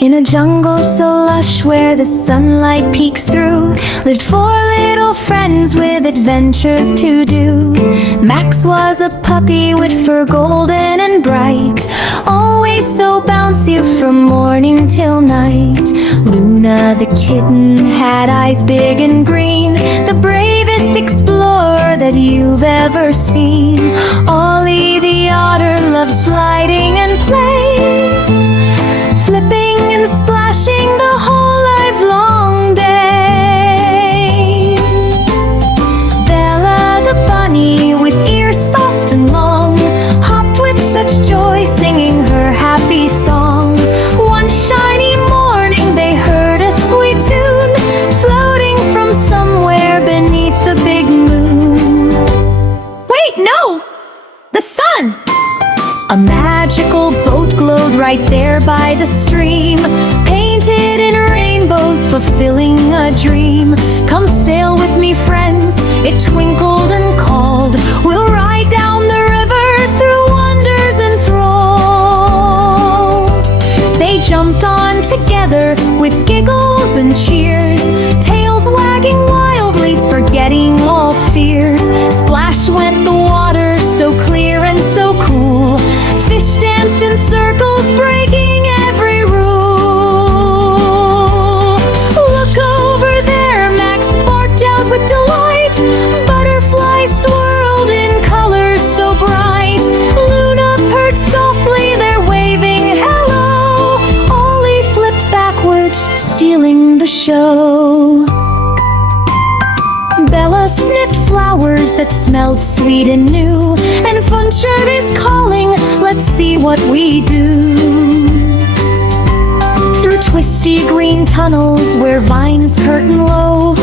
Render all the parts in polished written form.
In a jungle so lush where the sunlight peeks through, lived four little friends with adventures to do. Max was a puppy with fur golden and bright, always so bouncy from morning till night. Luna the kitten had eyes big and green, the bravest explorer that you've ever seen. Ollie the otter loved sliding and playing, flipping and splashing the whole livelong day. Bella the bunny, with ears soft and long, hopped with such joy singing her happy song. One shiny morning they heard a sweet tune, floating from somewhere beneath the big moon. Wait, no! The sun! A magical boat glowed right there by the stream, painted in rainbows, fulfilling a dream. Come sail with me, friends, it twinkled and called. We'll ride down the river through wonders enthralled. They jumped on together with giggles and cheers, tails wagging wildly, forgetting all fears. Splash went the water, so clear and so cool. Fish danced in circles, breaking every rule. Look over there, Max barked out with delight. Butterflies swirled in colors so bright. Luna purred softly, they're waving hello. Ollie flipped backwards, stealing the show. Bella sniffed flowers that smelled sweet and new, and Funcher is calling, let's see what we do. Through twisty green tunnels where vines curtain low,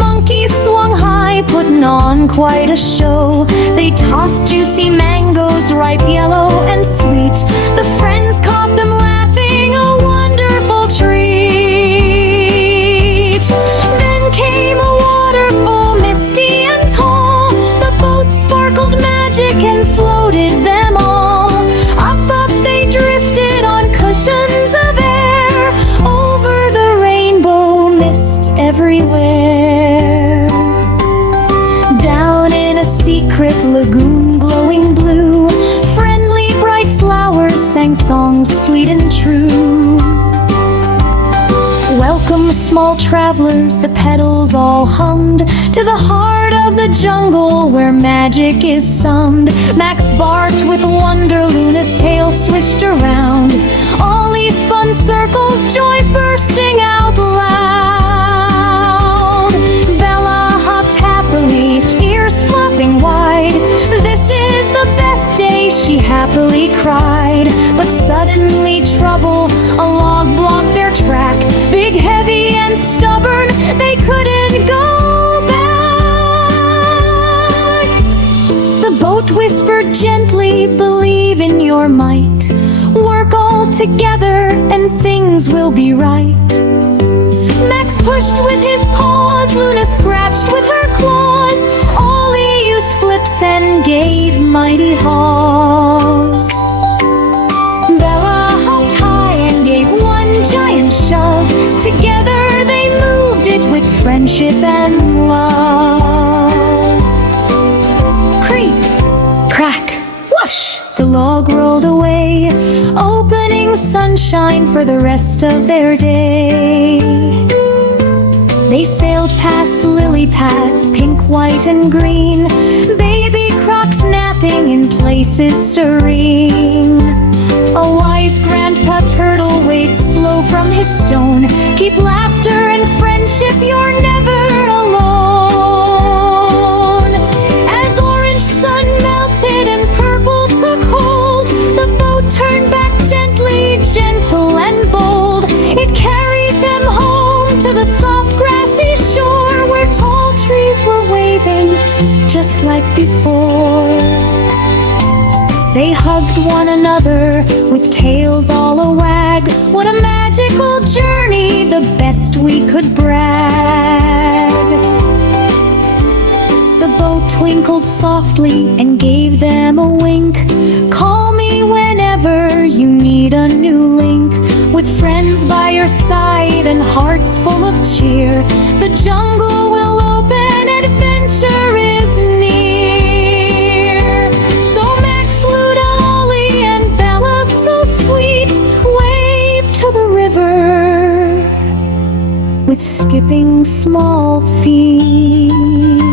monkeys swung high, putting on quite a show. They tossed juicy mangoes, ripe yellow and sweet. The friends caught them laughing, a wonderful treat. Then came a waterfall, misty and tall. The boat sparkled magic and floated them all. Up they drifted on cushions of air, over the rainbow mist everywhere. Down in a secret lagoon glowing blue, friendly bright flowers sang songs sweet and true. Welcome, small travelers, the petals all hummed, to the heart of the jungle where magic is summed. Max barked with wonder, Luna's tail swished around. Ollie spun circles, joy bursting out loud. Bella hopped happily, ears flopping wide. This is the best day, she happily cried. But suddenly trouble, a log blocked their track. Big, heavy, and stubborn, they couldn't go back. The boat whispered gently, believe in your might. Work all together and things will be right. Max pushed with his paws, Luna scratched with her claws. Ollie used flips and gave mighty haws. Bella hopped high and gave one giant shove. Together they moved it with friendship and love. Creak, crack, whoosh, the log rolled away, opening sunshine for the rest of their day. They sailed past lily pads, pink, white, and green, baby crocs napping in places serene. A wise grandpa turtle waved slow from his stone. Keep laughter and friendship, you're never alone. As orange sun melted and purple took hold, the boat turned back gently, gentle and bold. It carried them home to the soft grassy shore, where tall trees were waving just like before. They hugged one another with tails all a-wag. What a magical journey, the best we could brag. The boat twinkled softly and gave them a wink. Call me whenever you need a new link. With friends by your side and hearts full of cheer, the jungle will open, adventure is near. So Max, Luda, Ollie, and Bella, so sweet, wave to the river with skipping small feet.